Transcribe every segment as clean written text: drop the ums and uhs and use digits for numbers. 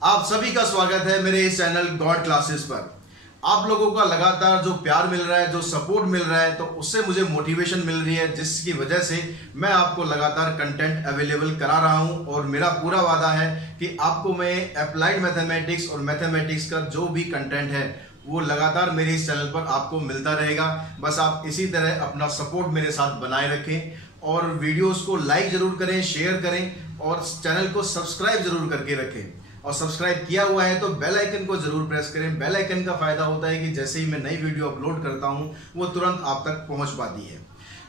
आप सभी का स्वागत है मेरे इस चैनल गॉड क्लासेस पर। आप लोगों का लगातार जो प्यार मिल रहा है, जो सपोर्ट मिल रहा है, तो उससे मुझे मोटिवेशन मिल रही है, जिसकी वजह से मैं आपको लगातार कंटेंट अवेलेबल करा रहा हूं। और मेरा पूरा वादा है कि आपको मैं अप्लाइड मैथमेटिक्स और मैथमेटिक्स का जो भी कंटेंट है वो लगातार मेरे इस चैनल पर आपको मिलता रहेगा। बस आप इसी तरह अपना सपोर्ट मेरे साथ बनाए रखें और वीडियोस को लाइक जरूर करें, शेयर करें और चैनल को सब्सक्राइब जरूर करके रखें। और सब्सक्राइब किया हुआ है तो बेल आइकन को जरूर प्रेस करें। बेल आइकन का फायदा होता है कि जैसे ही मैं नई वीडियो अपलोड करता हूं वो तुरंत आप तक पहुंच पाती है।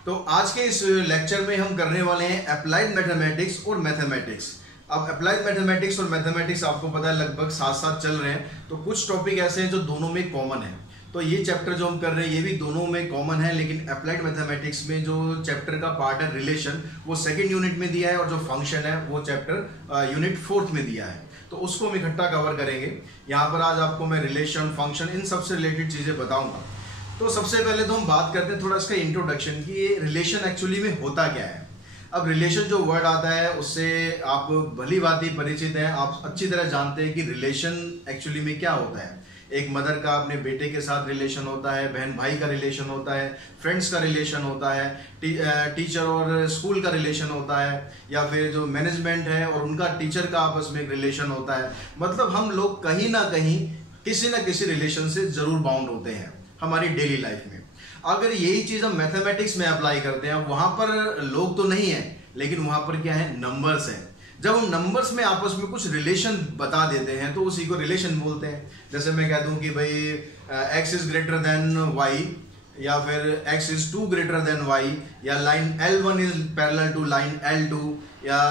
तो आज के इस लेक्चर में हम करने वाले हैं अप्लाइड मैथमेटिक्स और मैथमेटिक्स। अब अप्लाइड मैथमेटिक्स और मैथमेटिक्स आपको पता है लगभग साथ साथ चल रहे हैं, तो कुछ टॉपिक ऐसे हैं जो दोनों में कॉमन है। तो ये चैप्टर जो हम कर रहे हैं ये भी दोनों में कॉमन है, लेकिन अप्लाइड मैथमेटिक्स में जो चैप्टर का पार्ट है रिलेशन वो सेकंड यूनिट में दिया है और जो फंक्शन है वो चैप्टर यूनिट 4th में दिया है। तो उसको हम इकट्ठा कवर करेंगे। यहाँ पर आज आपको मैं रिलेशन, फंक्शन, इन सबसे रिलेटेड चीज़ें बताऊंगा। तो सबसे पहले तो हम बात करते हैं थोड़ा इसका इंट्रोडक्शन कि ये रिलेशन एक्चुअली में होता क्या है। अब रिलेशन जो वर्ड आता है उससे आप भली भांति परिचित हैं, आप अच्छी तरह जानते हैं कि रिलेशन एक्चुअली में क्या होता है। एक मदर का अपने बेटे के साथ रिलेशन होता है, बहन भाई का रिलेशन होता है, फ्रेंड्स का रिलेशन होता है, टीचर और स्कूल का रिलेशन होता है, या फिर जो मैनेजमेंट है और उनका टीचर का आपस में एक रिलेशन होता है। मतलब हम लोग कहीं ना कहीं किसी ना किसी रिलेशन से जरूर बाउंड होते हैं हमारी डेली लाइफ में। अगर यही चीज़ हम मैथमेटिक्स में अप्लाई करते हैं, वहाँ पर लोग तो नहीं है लेकिन वहाँ पर क्या है, नंबर्स है। जब हम नंबर्स में आपस में कुछ रिलेशन बता देते हैं तो उसी को रिलेशन बोलते हैं। जैसे मैं कह दूं कि भाई x is greater than y, या फिर x is 2 greater than y, या line L1 is parallel to line L2, या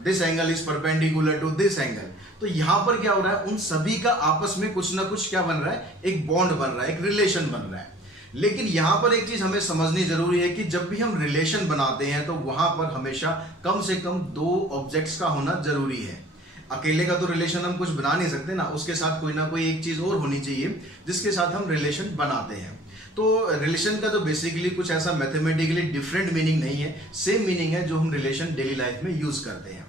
this angle is perpendicular to this angle. तो यहाँ पर क्या हो रहा है, उन सभी का आपस में कुछ ना कुछ क्या बन रहा है, एक बॉन्ड बन रहा है, एक रिलेशन बन रहा है। लेकिन यहां पर एक चीज हमें समझनी जरूरी है कि जब भी हम रिलेशन बनाते हैं तो वहां पर हमेशा कम से कम 2 ऑब्जेक्ट्स का होना जरूरी है। अकेले का तो रिलेशन हम कुछ बना नहीं सकते ना, उसके साथ कोई ना कोई एक चीज और होनी चाहिए जिसके साथ हम रिलेशन बनाते हैं। तो रिलेशन का तो बेसिकली कुछ ऐसा मैथमेटिकली डिफरेंट मीनिंग नहीं है, सेम मीनिंग है जो हम रिलेशन डेली लाइफ में यूज करते हैं।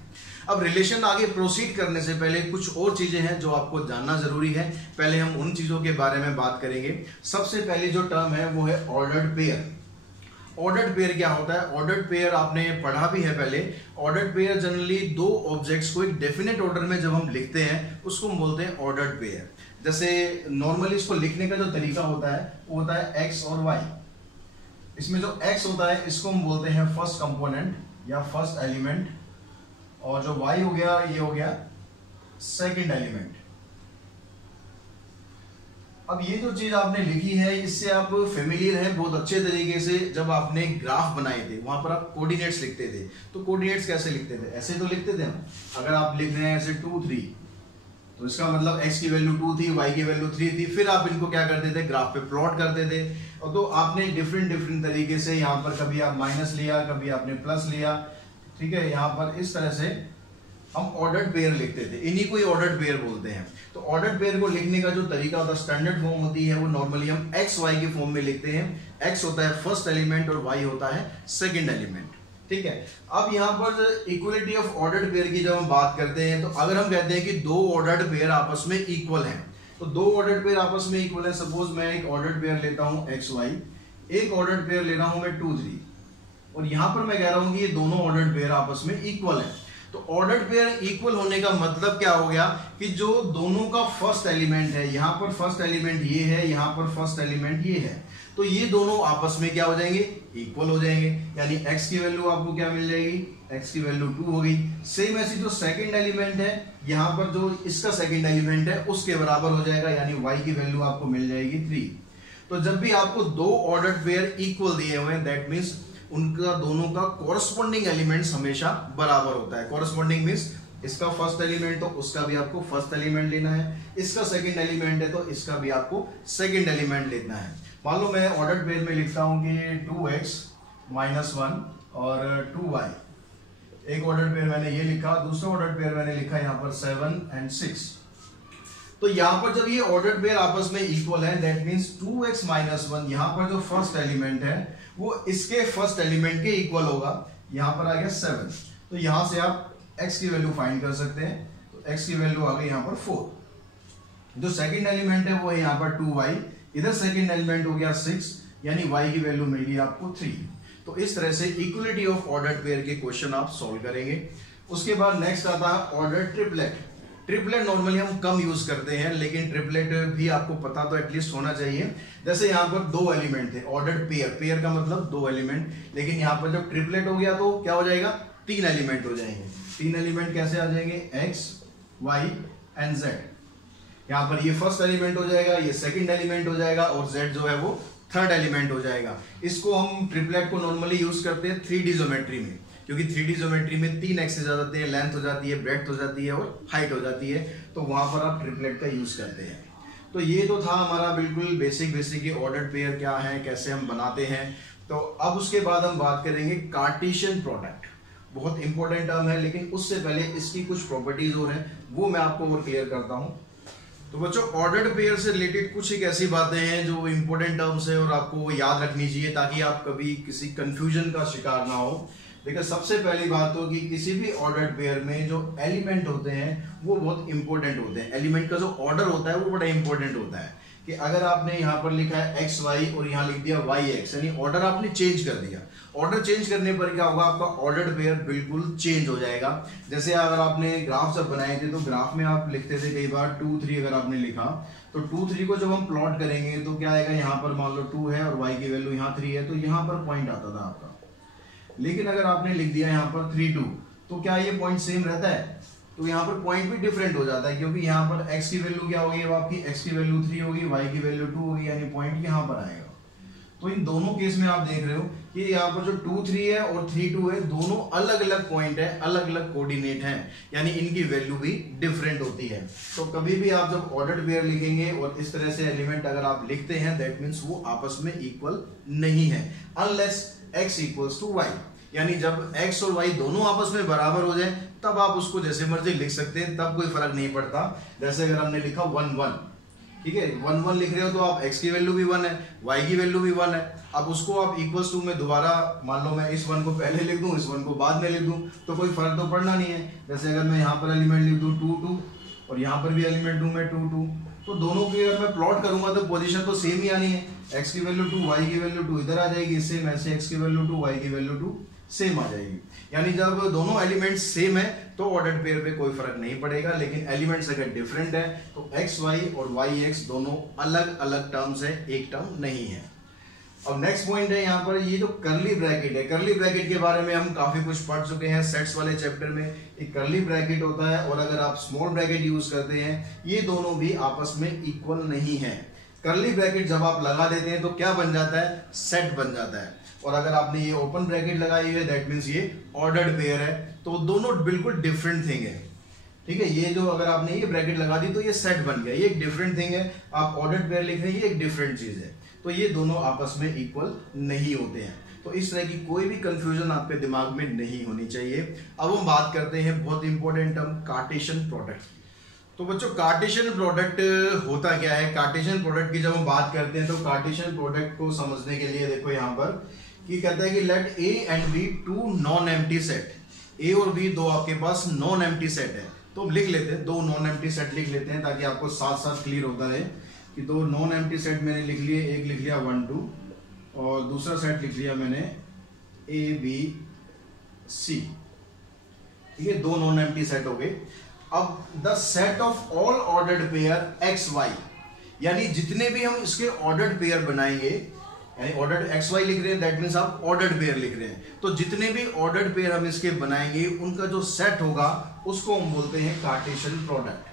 अब रिलेशन आगे प्रोसीड करने से पहले कुछ और चीजें हैं जो आपको जानना जरूरी है। पहले हम उन चीजों के बारे में बात करेंगे। सबसे पहले जो टर्म है वो है ऑर्डर्ड पेयर। ऑर्डर्ड पेयर क्या होता है? ऑर्डर्ड पेयर आपने पढ़ा भी है पहले। ऑर्डर्ड पेयर जनरली 2 ऑब्जेक्ट्स को एक डेफिनेट ऑर्डर में जब हम लिखते हैं उसको हम बोलते हैं ऑर्डर्ड पेयर। जैसे नॉर्मली इसको लिखने का जो तरीका होता है वो होता है एक्स और वाई। इसमें जो एक्स होता है इसको हम बोलते हैं फर्स्ट कंपोनेंट या फर्स्ट एलिमेंट, और जो y हो गया ये हो गया सेकंड एलिमेंट। अब ये जो चीज आपने लिखी है इससे आप फेमिलियर है बहुत अच्छे तरीके से। जब आपने ग्राफ बनाए थे वहां पर आप कोऑर्डिनेट्स लिखते थे, तो कोऑर्डिनेट्स कैसे लिखते थे? ऐसे तो लिखते थे हम। अगर आप लिख रहे हैं ऐसे 2 3 तो इसका मतलब x की वैल्यू 2 थी, y की वैल्यू 3 थी। फिर आप इनको क्या करते थे, ग्राफ पे प्लॉट करते थे। और तो आपने डिफरेंट तरीके से यहाँ पर कभी आप माइनस लिया, कभी आपने प्लस लिया, ठीक है। यहाँ पर इस तरह से हम ऑर्डर्ड पेयर लिखते थे, इन्हीं को ही ऑर्डर्ड पेयर बोलते हैं। तो ऑर्डर्ड पेयर को लिखने का जो तरीका होता है, स्टैंडर्ड फॉर्म होती है वो नॉर्मली हम एक्स वाई के फॉर्म में लिखते हैं। एक्स होता है फर्स्ट एलिमेंट और वाई होता है सेकंड एलिमेंट, ठीक है। अब यहाँ पर इक्वलिटी ऑफ ऑर्डर्ड पेयर की जब हम बात करते हैं तो अगर हम कहते हैं कि 2 ऑर्डर्ड पेयर आपस में इक्वल हैं, तो 2 ऑर्डर्ड पेयर आपस में इक्वल है। सपोज मैं एक ऑर्डर्ड पेयर लेता हूँ एक्स वाई, एक ऑर्डर्ड पेयर ले रहा हूँ मैं 2 3, और यहां पर मैं कह रहा हूं कि ये दोनों ऑर्डर्ड पेयर आपस में इक्वल है। तो ऑर्डर्ड पेयर इक्वल होने का मतलब क्या हो गया कि जो दोनों का फर्स्ट एलिमेंट है, यहां पर फर्स्ट एलिमेंट ये है, यहां पर फर्स्ट एलिमेंट ये है, तो ये दोनों आपस में क्या हो जाएंगे, इक्वल हो जाएंगे। यानी x की वैल्यू आपको क्या मिल जाएगी, x की वैल्यू 2 हो गई। सेम ऐसी जो सेकंड एलिमेंट है, यहां पर जो इसका सेकंड एलिमेंट है उसके बराबर हो जाएगा, यानी y की वैल्यू आपको मिल जाएगी 3। तो जब भी आपको 2 ऑर्डर्ड पेयर इक्वल दिए हुए हैं दैट मीन्स उनका दोनों का कोरस्पॉन्डिंग एलिमेंट्स हमेशा बराबर होता है। कोरस्पॉन्डिंग मींस इसका फर्स्ट एलिमेंट तो उसका भी आपको फर्स्ट एलिमेंट लेना है, इसका सेकंड एलिमेंट है तो इसका भी आपको सेकंड एलिमेंट लेना है। मान लो मैं ऑर्डर्ड पेयर में लिखता हूं कि 2x - 1 और 2y। एक ऑर्डर्ड पेयर मैंने ये लिखा, दूसरा ऑर्डर्ड पेयर मैंने लिखा यहाँ पर 7 और 6। तो यहाँ पर जब ये ऑर्डर्ड पेयर आपस में इक्वल है दैट मींस 2x - 1 यहाँ पर जो फर्स्ट एलिमेंट है वो इसके फर्स्ट एलिमेंट के इक्वल होगा। यहाँ पर आ गया 7, तो यहाँ से आप x की वैल्यू फाइंड कर सकते हैं। तो x की वैल्यू आ गई यहाँ पर 4। जो सेकंड एलिमेंट है वो है यहाँ पर 2y, इधर सेकंड एलिमेंट हो गया 6, यानी y की वैल्यू मिल गई आपको 3। तो इस तरह से इक्वलिटी ऑफ ऑर्डर्ड पेयर के क्वेश्चन आप सॉल्व करेंगे। उसके बाद नेक्स्ट आता है ऑर्डर ट्रिपलेट। ट्रिपलेट नॉर्मली हम कम यूज करते हैं, लेकिन ट्रिपलेट भी आपको पता तो एटलीस्ट होना चाहिए। जैसे यहाँ पर 2 एलिमेंट थे, ऑर्डर्ड पेयर, पेयर का मतलब 2 एलिमेंट, लेकिन यहाँ पर जब ट्रिपलेट हो गया तो क्या हो जाएगा, 3 एलिमेंट हो जाएंगे। 3 एलिमेंट कैसे आ जाएंगे, x, y एंड z। यहाँ पर ये फर्स्ट एलिमेंट हो जाएगा, ये सेकंड एलिमेंट हो जाएगा, और z जो है वो थर्ड एलिमेंट हो जाएगा। इसको हम ट्रिपलेट को नॉर्मली यूज करते हैं 3D ज्योमेट्री में, क्योंकि 3D ज्योमेट्री में 3 एक्सेस आ जाते हैं, लेंथ हो जाती है, ब्रेड्थ हो जाती है और हाइट हो जाती है, तो वहां पर आप ट्रिपलेट का यूज करते हैं। तो ये तो था हमारा बिल्कुल बेसिक कि ऑर्डर्ड पेयर क्या है, कैसे हम बनाते हैं। तो अब उसके बाद हम बात करेंगे कार्टेशियन प्रोडक्ट। बहुत इंपॉर्टेंट टर्म है, लेकिन उससे पहले इसकी कुछ प्रॉपर्टीज और हैं, वो मैं आपको और क्लियर करता हूं। तो बच्चों, ऑर्डर्ड पेयर से रिलेटेड कुछ एक ऐसी बातें हैं जो इंपॉर्टेंट टर्म्स है और आपको वो याद रखनी चाहिए, ताकि आप कभी किसी कंफ्यूजन का शिकार ना हो। देखिए, सबसे पहली बात तो कि किसी भी ऑर्डर्ड पेयर में जो एलिमेंट होते हैं वो बहुत इंपॉर्टेंट होते हैं। एलिमेंट का जो ऑर्डर होता है वो बड़ा इंपॉर्टेंट होता है। कि अगर आपने यहाँ पर लिखा है एक्स वाई और यहाँ लिख दिया वाई एक्स, यानी ऑर्डर आपने चेंज कर दिया। ऑर्डर चेंज करने पर क्या होगा, आपका ऑर्डर्ड पेयर बिल्कुल चेंज हो जाएगा। जैसे अगर आपने ग्राफ जब बनाए थे तो ग्राफ में आप लिखते थे कई बार 2 3, अगर आपने लिखा तो 2 3 को जब हम प्लॉट करेंगे तो क्या आएगा, यहाँ पर मान लो 2 है और y की वैल्यू यहाँ 3 है, तो यहाँ पर पॉइंट आता था आपका। लेकिन अगर आपने लिख दिया यहाँ पर 3 2, तो क्या ये पॉइंट सेम रहता है, तो यहाँ पर पॉइंट भी डिफरेंट हो जाता है, क्योंकि यहाँ पर x की वैल्यू क्या होगी, अब आपकी x की वैल्यू 3 होगी, y की वैल्यू 2 होगी, यानी पॉइंट यहाँ पर आएगा। तो इन दोनों केस में आप देख रहे हो कि यहाँ पर जो 2 3 है और 3 2 है, दोनों अलग अलग पॉइंट है, अलग अलग कोऑर्डिनेट हैं, यानी इनकी वैल्यू भी डिफरेंट होती है। तो कभी भी आप जब ऑर्डर्ड पेयर लिखेंगे और इस तरह से एलिमेंट अगर आप लिखते हैं, दैट मीन्स वो आपस में इक्वल नहीं है, unless x equals to y। यानी जब x और y दोनों आपस में बराबर हो जाए तब आप उसको जैसे मर्जी लिख सकते हैं, तब कोई फर्क नहीं पड़ता। जैसे अगर हमने लिखा 1 1, ठीक है, 1 1 लिख रहे हो तो आप x की वैल्यू भी 1 है, y की वैल्यू भी 1 है। अब उसको आप इक्वल्स टू में दोबारा, मान लो मैं इस 1 को पहले लिख दूं, इस 1 को बाद में लिख दूं, तो कोई फर्क तो पड़ना नहीं है। जैसे अगर मैं यहाँ पर एलिमेंट लिख दूं 2 2 और यहाँ पर भी एलिमेंट दूं मैं 2 2, तो दोनों की अगर मैं प्लॉट करूंगा तो पोजीशन तो सेम ही आनी है। x की वैल्यू 2, y की वैल्यू 2 इधर आ जाएगी, सेम ऐसे x की वैल्यू 2, y की वैल्यू 2 सेम आ जाएगी। यानी जब दोनों एलिमेंट्स सेम है तो ऑर्डर्ड पेयर पे कोई फर्क नहीं पड़ेगा, लेकिन एलिमेंट्स अगर डिफरेंट है तो एक्स वाई और वाई एक्स दोनों अलग अलग टर्म्स है, एक टर्म नहीं है। अब नेक्स्ट पॉइंट है यहाँ पर ये जो कर्ली ब्रैकेट है। कर्ली ब्रैकेट के बारे में हम काफी कुछ पढ़ चुके हैं सेट्स वाले चैप्टर में। एक कर्ली ब्रैकेट होता है और अगर आप स्मॉल ब्रैकेट यूज करते हैं, ये दोनों भी आपस में इक्वल नहीं है। कर्ली ब्रैकेट जब आप लगा देते हैं तो क्या बन जाता है, सेट बन जाता है। और अगर आपने ये ओपन ब्रैकेट लगाई है, दैट मींस ये ऑर्डर्ड पेयर है। तो दोनों बिल्कुल डिफरेंट थिंग है, ठीक है। ये जो अगर आपने ये ब्रैकेट लगा दी तो ये सेट बन गया, ये एक डिफरेंट थिंग है। आप ऑर्डर्ड पेयर लिख रहे हैं, ये एक डिफरेंट चीज है। तो ये दोनों आपस में इक्वल नहीं होते हैं। तो इस तरह की कोई भी कंफ्यूजन आपके दिमाग में नहीं होनी चाहिए। अब हम बात करते हैं बहुत इंपॉर्टेंट टर्म, कार्टेशियन प्रोडक्ट। तो बच्चों, कार्टेशियन प्रोडक्ट होता क्या है। कार्टेशियन प्रोडक्ट की जब हम बात करते हैं तो कार्टेशियन प्रोडक्ट को समझने के लिए देखो यहाँ पर कि कहता है कि let A and B two non empty set. A और बी दो आपके पास नॉन एम्प्टी सेट है, तो लिख लेते हैं, दो नॉन एम्प्टी सेट लिख लेते हैं ताकि आपको साथ साथ क्लियर होता रहे कि दो नॉन एम्प्टी सेट मैंने लिख लिए। एक लिख लिया 1 2 और दूसरा सेट लिख लिया मैंने ए बी सी, ठीक है। दो नॉन एम्प्टी सेट हो गए। अब the set of all ordered pair X Y, यानी जितने भी हम इसके ऑर्डर्ड पेयर बनाएंगे, यानी ऑर्डर्ड एक्स वाई लिख रहे हैं, दैट मींस आप ऑर्डर्ड पेयर लिख रहे हैं, तो जितने भी ऑर्डर्ड पेयर हम इसके बनाएंगे उनका जो सेट होगा उसको हम बोलते हैं कार्टेशियन प्रोडक्ट।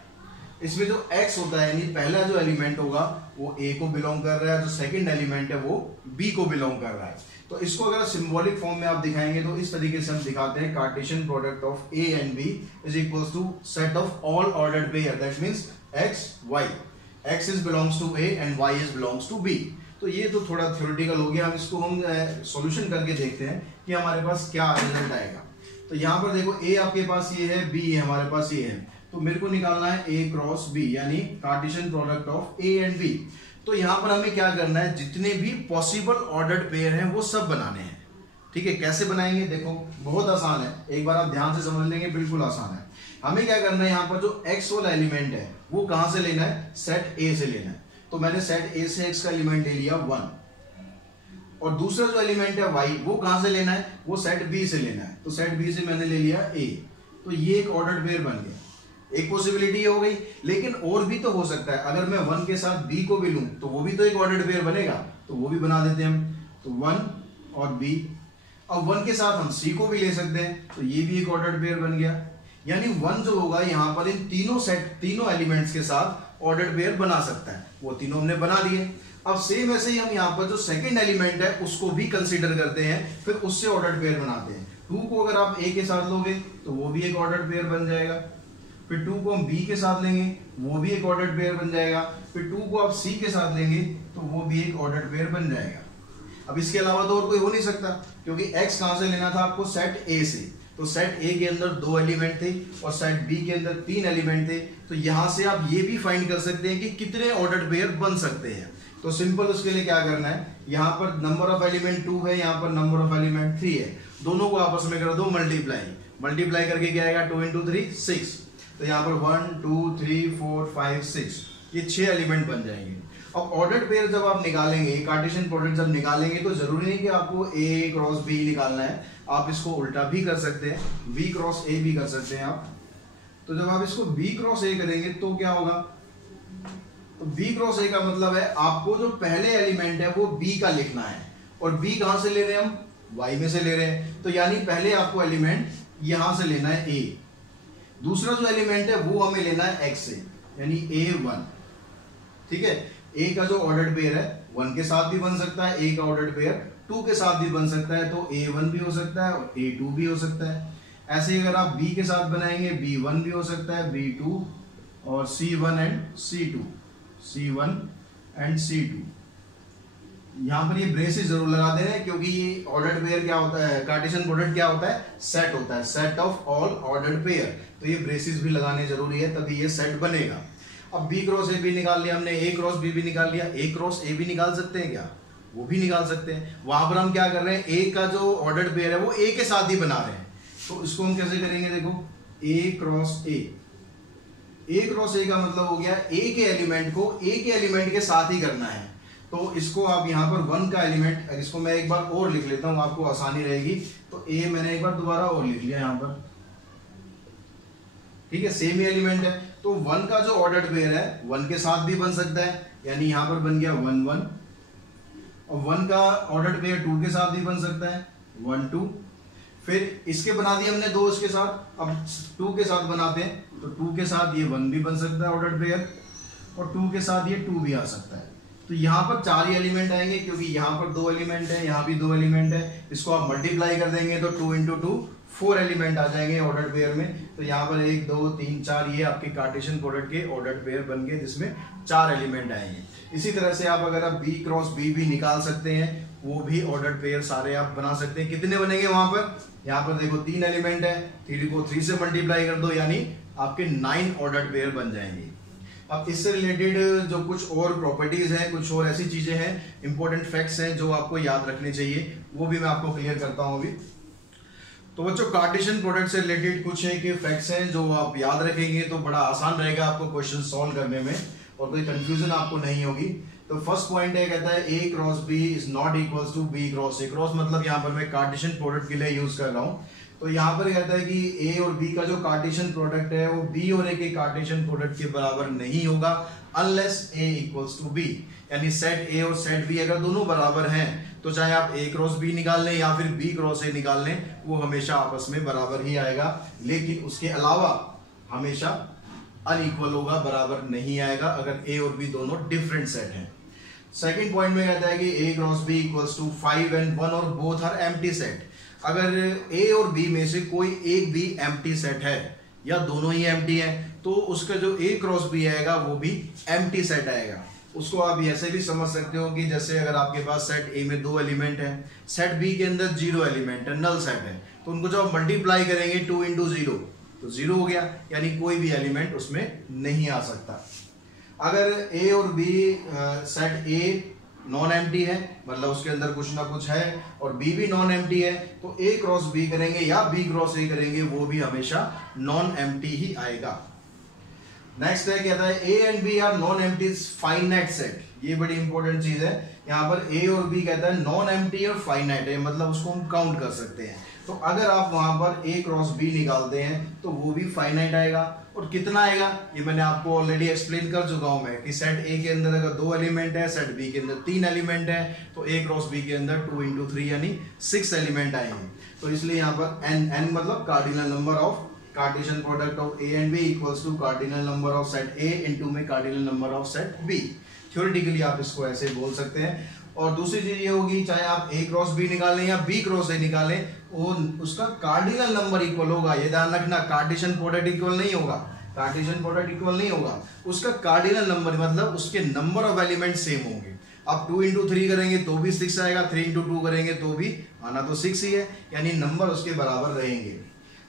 इसमें जो x होता है, यानी पहला जो एलिमेंट होगा वो a को बिलोंग कर रहा है, जो सेकंड एलिमेंट है वो b को बिलोंग कर रहा है। तो इसको अगर सिंबॉलिक फॉर्म में आप दिखाएंगे तो इस तरीके से हम दिखाते हैं, Cartesian product of a and b is equals to set of all ordered pair, that means x y, x is belongs to a and y is belongs to b। तो ये तो थोड़ा थ्योरेटिकल हो गया। हम इसको हम सॉल्यूशन करके देखते हैं कि हमारे पास क्या रिजल्ट आएगा। तो यहाँ पर देखो, a आपके पास ये है, b हमारे पास ये है, तो मेरे को निकालना है a क्रॉस b, यानी Cartesian product of a and b। तो यहां पर हमें क्या करना है, जितने भी पॉसिबल ऑर्डर्ड पेयर हैं वो सब बनाने हैं, ठीक है, कैसे बनाएंगे देखो, बहुत आसान है, एक बार आप ध्यान से समझ लेंगे, बिल्कुल आसान है। हमें क्या करना है, यहाँ पर जो x वाला एलिमेंट है वो कहां से लेना है, सेट A से लेना है। तो मैंने सेट A से x का एलिमेंट ले लिया 1, और दूसरा जो एलिमेंट है y वो कहां से लेना है, वो सेट B से लेना है। तो सेट B से मैंने ले लिया A, तो ये एक ऑर्डर्ड पेयर बन गया। एक पॉसिबिलिटी हो गई, लेकिन और भी तो हो सकता है, अगर मैं 1 के साथ B को भी लूं तो वो भी तो एक ऑर्डर्ड पेयर बनेगा, तो वो भी बना देते हैं हम। तो 1 और B, अब 1 के साथ हम C को भी ले सकते हैं, तो ये भी एक ऑर्डर्ड पेयर बन गया। यानी 1 जो होगा यहाँ पर इन तीनों एलिमेंट्स के साथ ऑर्डर्ड पेयर बना सकता है, वो तीनों हमने बना दिए। अब सेम ऐसे ही हम यहाँ पर जो सेकंड एलिमेंट है उसको भी कंसीडर करते हैं, फिर उससे ऑर्डर्ड पेयर बनाते हैं। 2 को अगर आप A के साथ लोगे तो वो भी एक ऑर्डर्ड पेयर बन जाएगा, फिर 2 को हम B के साथ लेंगे वो भी एक ऑर्डर्ड पेयर बन जाएगा, फिर 2 को आप C के साथ लेंगे तो वो भी एक ऑर्डर्ड पेयर बन जाएगा। अब इसके अलावा तो और कोई हो नहीं सकता, क्योंकि x कहां से लेना था आपको, सेट A से। तो सेट A के अंदर 2 एलिमेंट थे और सेट B के अंदर 3 एलिमेंट थे, तो यहां से आप ये भी फाइंड कर सकते हैं कि कितने ऑर्डर्ड पेयर बन सकते हैं। तो सिंपल उसके लिए क्या करना है, यहाँ पर नंबर ऑफ एलिमेंट 2 है, यहाँ पर नंबर ऑफ एलिमेंट 3 है, दोनों को आपस में कर दो मल्टीप्लाई करके क्या आएगा, 2 × 3 6। तो यहाँ पर 1 2 3 4 5 6, ये 6 एलिमेंट बन जाएंगे। अब ऑर्डर्ड पेयर जब आप निकालेंगे, कार्टेशियन प्रोडक्ट जब निकालेंगे, तो जरूरी नहीं कि आपको A क्रॉस B निकालना है, आप इसको उल्टा भी कर सकते हैं, B क्रॉस A भी कर सकते हैं आप। तो जब आप इसको B क्रॉस A करेंगे तो क्या होगा, तो B क्रॉस A का मतलब है आपको जो पहले एलिमेंट है वो B का लिखना है, और B कहां से ले रहे हैं हम, Y में से ले रहे हैं, तो यानी पहले आपको एलिमेंट यहां से लेना है A, दूसरा जो एलिमेंट है वो हमें लेना है X से, यानी A1। ठीक है, A का जो ऑर्डर्ड पेयर है 1 के साथ भी बन सकता है, A का ऑर्डर्ड पेयर 2 के साथ भी बन सकता है, तो A1 भी हो सकता है और A2 भी हो सकता है। ऐसे ही अगर आप B के साथ बनाएंगे, B1 भी हो सकता है, B2 और C1 एंड C2। यहां पर ये ब्रेसेस जरूर लगा दे रहे हैं, क्योंकि ये ऑर्डर्ड पेयर क्या होता है, कार्टेशियन प्रोडक्ट क्या होता है, सेट होता है, set of all ordered pair, तो ये ब्रेसेस भी लगाने जरूरी है, तभी ये सेट बनेगा। अब B क्रॉस A भी निकाल लिया हमने, A क्रॉस B भी निकाल लिया, A क्रॉस A भी निकाल सकते हैं क्या, वो भी निकाल सकते हैं। वहां पर हम क्या कर रहे हैं, A का जो ऑर्डर्ड पेयर है वो A के साथ ही बना रहे हैं, तो इसको हम कैसे करेंगे, देखो A क्रॉस A का मतलब हो गया A के एलिमेंट को A के एलिमेंट के साथ ही करना है। तो इसको आप यहाँ पर 1 का एलिमेंट, इसको मैं एक बार और लिख लेता हूं, आपको आसानी रहेगी। तो A मैंने एक बार दोबारा और लिख लिया यहाँ पर, ठीक है, सेम ही एलिमेंट है। तो 1 का जो ऑर्डर्ड पेयर है 1 के साथ भी बन सकता है, यानी यहां पर बन गया 1 1, और 1 का ऑर्डर्ड पेयर 2 के साथ भी बन सकता है, 1 2। फिर इसके बना दिए हमने 2 इसके साथ, अब 2 के साथ बनाते हैं, तो 2 के साथ ये 1 भी बन सकता है ऑर्डर्ड पेयर, और 2 के साथ ये 2 भी आ सकता है। तो यहाँ पर 4 ही एलिमेंट आएंगे, क्योंकि यहाँ पर 2 एलिमेंट है, यहाँ भी 2 एलिमेंट है, इसको आप मल्टीप्लाई कर देंगे तो 2 × 2 4 एलिमेंट आ जाएंगे ऑर्डर्ड पेयर में। तो यहाँ पर 1 2 3 4 ये आपके कार्टेशियन प्रोडक्ट के ऑर्डर्ड पेयर बन गए, जिसमें 4 एलिमेंट आएंगे। इसी तरह से आप अगर आप B क्रॉस B भी निकाल सकते हैं, वो भी ऑर्डर्ड पेयर सारे आप बना सकते हैं। कितने बनेंगे वहां पर, यहाँ पर देखो 3 एलिमेंट है, 3 को 3 से मल्टीप्लाई कर दो, यानी आपके 9 ऑर्डर्ड पेयर बन जाएंगे। अब इससे रिलेटेड जो कुछ और प्रॉपर्टीज हैं, कुछ और ऐसी चीजें हैं, इंपॉर्टेंट फैक्ट्स हैं जो आपको याद रखने चाहिए, वो भी मैं आपको क्लियर करता हूं अभी। तो बच्चों, कार्टेशियन प्रोडक्ट से रिलेटेड कुछ है कि फैक्ट्स हैं जो आप याद रखेंगे तो बड़ा आसान रहेगा आपको क्वेश्चन सॉल्व करने में, और कोई कंफ्यूजन आपको नहीं होगी। तो फर्स्ट पॉइंट है, कहता है A cross B is not equals to B cross A। Cross मतलब यहाँ पर मैं कार्टेशियन प्रोडक्ट के लिए यूज कर रहा हूँ। तो यहाँ पर कहता है कि A और B का जो कार्टेशियन प्रोडक्ट है वो B और A के कार्टेशियन प्रोडक्ट के बराबर नहीं होगा unless A equals to B, यानी सेट A और सेट B अगर दोनों बराबर हैं तो चाहे आप A क्रॉस B निकाल लें या फिर B क्रॉस A निकाल लें, वो हमेशा आपस में बराबर ही आएगा। लेकिन उसके अलावा हमेशा अनइक्वल होगा, बराबर नहीं आएगा अगर A और B दोनों डिफरेंट सेट हैं। सेकंड पॉइंट में कहता है कि A cross B equals to 5 and 1 और बोथ आर एम्प्टी सेट। अगर A और B में से कोई एक भी एम्प्टी सेट है या दोनों ही एम्प्टी है, तो उसका जो A क्रॉस B आएगा वो भी एम्प्टी सेट आएगा। उसको आप ऐसे भी समझ सकते हो कि जैसे अगर आपके पास सेट A में 2 एलिमेंट है, सेट B के अंदर 0 एलिमेंट है, नल सेट है, तो उनको जब आप मल्टीप्लाई करेंगे 2 × 0 तो 0 हो गया, यानी कोई भी एलिमेंट उसमें नहीं आ सकता। अगर A और B set A non empty है, मतलब उसके अंदर कुछ ना कुछ है, और बी भी नॉन एम्प्टी है, तो ए क्रॉस बी करेंगे या बी क्रॉस ए करेंगे वो भी हमेशा नॉन एम्प्टी ही आएगा। नेक्स्ट है, कहता है A and B are non empty finite set. ये बड़ी इंपॉर्टेंट चीज है, यहाँ पर ए और बी कहता है नॉन एम्प्टी और फाइनाइट है, मतलब उसको हम काउंट कर सकते हैं। तो अगर आप वहां पर ए क्रॉस बी निकालते हैं तो वो भी फाइनाइट आएगा। और कितना आएगा ये मैंने आपको ऑलरेडी एक्सप्लेन कर चुका हूं मैं, कि सेट ए के अंदर अगर 2 एलिमेंट है, सेट बी के अंदर 3 एलिमेंट है, तो ए क्रॉस बी के अंदर 2 into 3 यानी 6 एलिमेंट आएंगे। तो इसलिए यहाँ पर n मतलब cardinal number of Cartesian product of A and B equals to cardinal number of set A into में cardinal number of set B. Theoretically आप इसको ऐसे बोल सकते हैं। और दूसरी चीज ये होगी, चाहे आप ए क्रॉस बी निकालें या बी क्रॉस ए निकालें, वो उसका कार्डिनल नंबर इक्वल होगा। ये ध्यान रखना, कार्टेशियन प्रोडक्ट इक्वल नहीं होगा, कार्टेशियन प्रोडक्ट इक्वल नहीं होगा, उसका कार्डिनल नंबर मतलब उसके नंबर ऑफ एलिमेंट सेम होंगे। आप 2 into 3 करेंगे तो भी 6 आएगा, 3 into 2 करेंगे तो भी आना तो 6 ही है, यानी नंबर उसके बराबर रहेंगे।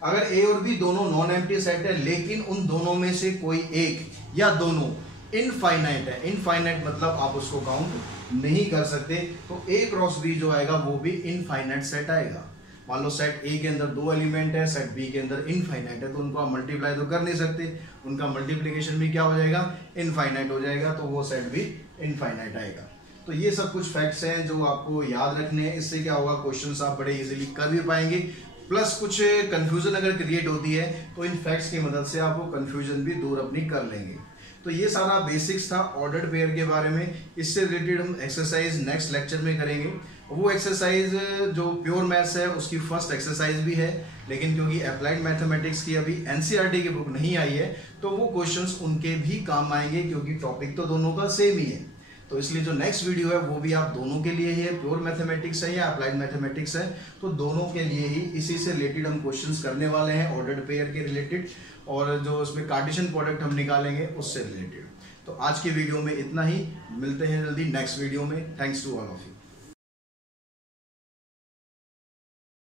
अगर ए और बी दोनों नॉन एम्प्टी सेट है, लेकिन उन दोनों में से कोई एक या दोनों इनफाइनाइट है, इनफाइनाइट मतलब आप उसको काउंट नहीं कर सकते, तो ए क्रॉस बी जो आएगा वो भी इनफाइनाइट सेट आएगा। मान लो सेट ए के अंदर 2 एलिमेंट है, सेट बी के अंदर इनफाइनाइट है, तो उनको आप मल्टीप्लाई तो कर नहीं सकते, उनका मल्टीप्लीकेशन भी क्या हो जाएगा, इनफाइनाइट हो जाएगा, तो वो सेट भी इनफाइनाइट आएगा। तो ये सब कुछ फैक्ट्स हैं जो आपको याद रखने हैं। इससे क्या होगा, क्वेश्चंस आप बड़े इजीली कर भी पाएंगे, प्लस कुछ कंफ्यूजन अगर क्रिएट होती है तो इन फैक्ट्स की मदद से आप वो कंफ्यूजन भी दूर अपनी कर लेंगे। तो ये सारा बेसिक्स था ऑर्डर्ड पेयर के बारे में। इससे रिलेटेड हम एक्सरसाइज नेक्स्ट लेक्चर में करेंगे। वो एक्सरसाइज जो प्योर मैथ्स है उसकी फर्स्ट एक्सरसाइज भी है, लेकिन क्योंकि अप्लाइड मैथमेटिक्स की अभी एनसीईआरटी की बुक नहीं आई है तो वो क्वेश्चंस उनके भी काम आएंगे, क्योंकि टॉपिक तो दोनों का सेम ही है। तो इसलिए जो नेक्स्ट वीडियो है वो भी आप दोनों के लिए ही है, प्योर मैथमेटिक्स है या अप्लाइड मैथमेटिक्स है, तो दोनों के लिए ही इसी से रिलेटेड हम क्वेश्चंस करने वाले हैं, ऑर्डर्ड पेयर के रिलेटेड, और जो उसमें कार्टेशियन प्रोडक्ट हम निकालेंगे उससे रिलेटेड। तो आज की वीडियो में इतना ही, मिलते हैं जल्दी नेक्स्ट वीडियो में। Thanks to all of you.